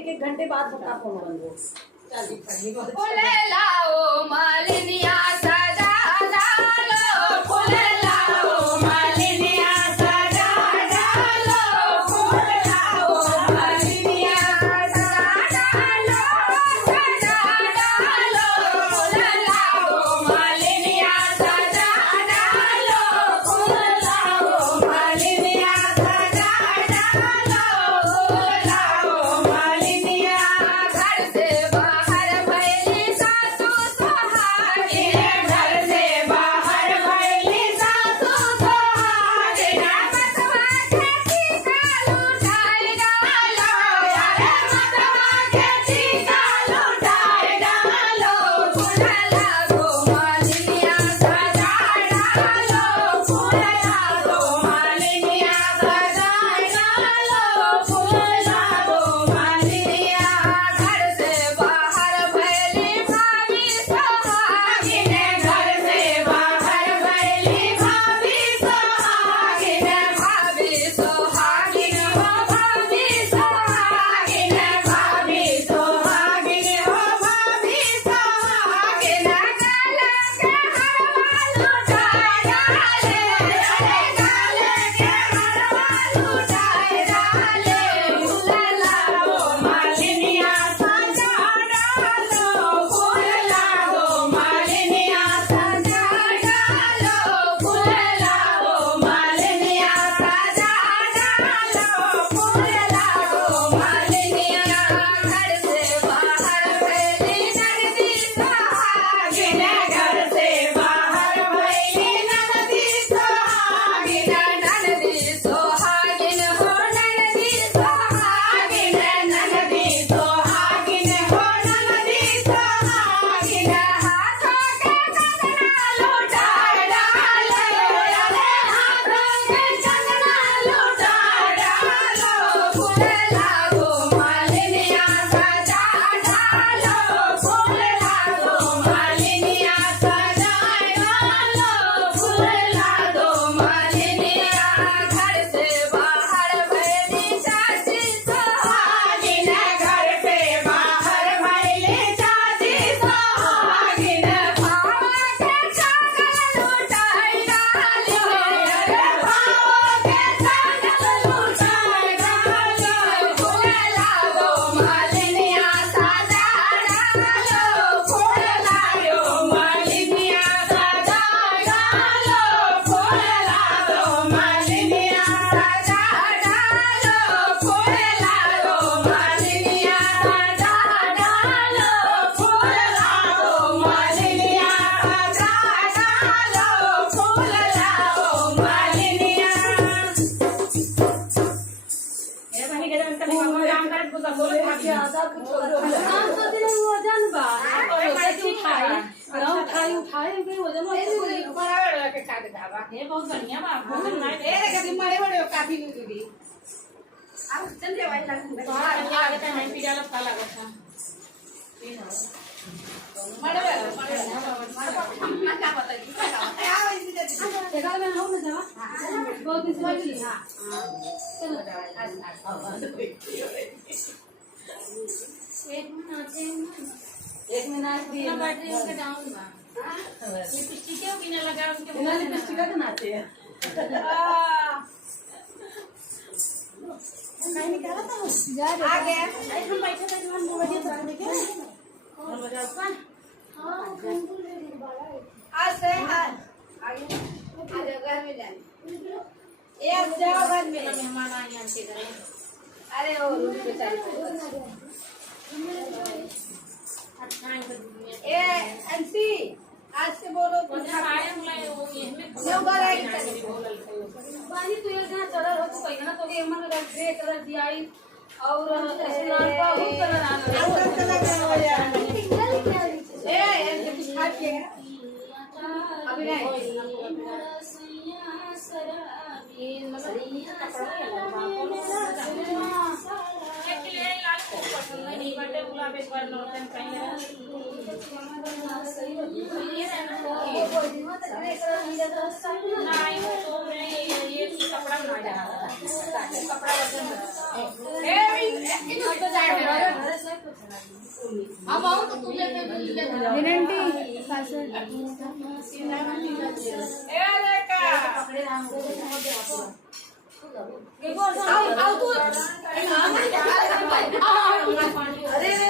एक एक घंटे बाद पक्का फोन बंद हो। फूल लाओ मालिनिया सजा डालो, फूल लाओ मालिनिया सजा डालो, फूल लाओ मालिनिया सजा डालो, सजा डालो, फूल लाओ मालिनिया सजा डालो, फूल लाओ मालिनिया सजा डालो, फूल लाओ मालिनिया घर से बाहर भैली सासू सुहागिन, घर से बाहर भैली सासू सुहागिन, मतवा के टीका लुटाई डालो, अरे मतवा के टीका लुटाई डालो, फूल लागो मालिनिया सजा डालो, फूल लागो मालिनिया सजा डालो, फूल लागो मालिनिया घर से बाहर भैली भाभी सुहागिन, घर से बाहर भैली भाभी सुहागिन, भाभी सुहागिन हो भाभी सुहागिन, भाभी सुहागिन हो भाभी सुहागिन, गाल के हरवा लुटाए डाले, अरे गाल के हरवा लुटाए डाले, फूल लागो मालिनिया सजा डालो, फूल लागो मालिनिया सजा डालो, फूल लागो मालिनिया सजा डालो, फूल लागो मालिनिया घर से बाहर भैली नगदी सुहागिन, घर से बाहर भैली नगदी सुहागिन, नगदी सुहागिन हो नगदी सुहागिन, नगदी सुहागिन हो नगदी सुहागिन, हाथों के कंगना लुटाए डालो, अरे हाथों के कंगना लुटाए डालो, फूल लागो मालिनिया सजा डालो, फूल लागो मालिनिया सजा डालो, फूल लागो मालिनिया घर से बाहर भैली चाची सुहागिन, घर से बाहर भैली चाची सुहागिन, भावा के छागल लुटाई डालो, अरे भावा के छागल लुटाई डालो, फूल लागो मालिनिया सजा डालो, फूल लागो मालिनिया सजा डालो, फूल लागो मालिनिया सजा डालो, फूल लागो मालिनिया सजा डालो, फूल लागो मालिनिया सजा डालो, फूल लागो मालिनिया। ए बनी के जन तनी काम कर पूजा बोले भाभी ज्यादा कुछ काम तो दिन वजन बा उठाई के वजन बराबर के खा दे बाबा ये बहुत बढ़िया बा भोजन मार ए रे कदी मारे बड़े काफी दीदी अब चल दे वाली लाग ये आगे पे मैं पीड़ा लगा लगा था मारे मारे ना क्या बताई क्या बताई आओ इसी दे जगह में हो ना जमा बहुत दिन से बैठी हां चलो एक मिनट भी ना बैटरी उनका डाउन बा लिपस्टिक के बिना लगा उनके इन्होंने लिपस्टिक का नाचे है नहीं निकाला था जा रे आ गया हम बैठे थे हम बजे तक देखे और बजा का हां आज से आज आगे आज घर में जाने ए अब जाओ घर में मेहमान आए हैं के घर अरे ओ रूम पे चल अच्छा ए अंशी आज से बोलो कुछ आए हम लाए वो ये में पानी तो ये जहां चढ़ा हो तो ना तो ये मन रख दे कलर दियाई और स्नान का हो कलर आना ए कुछ खा के अभी नहीं नहीं बटे गुलाब एक बार नौतन कहीं नहीं तो मैं ये कपड़ा बना जा रहा था कपड़ा अब आओ तो तू लेते विनंती पासवर्ड ए देखा आओ तू अरे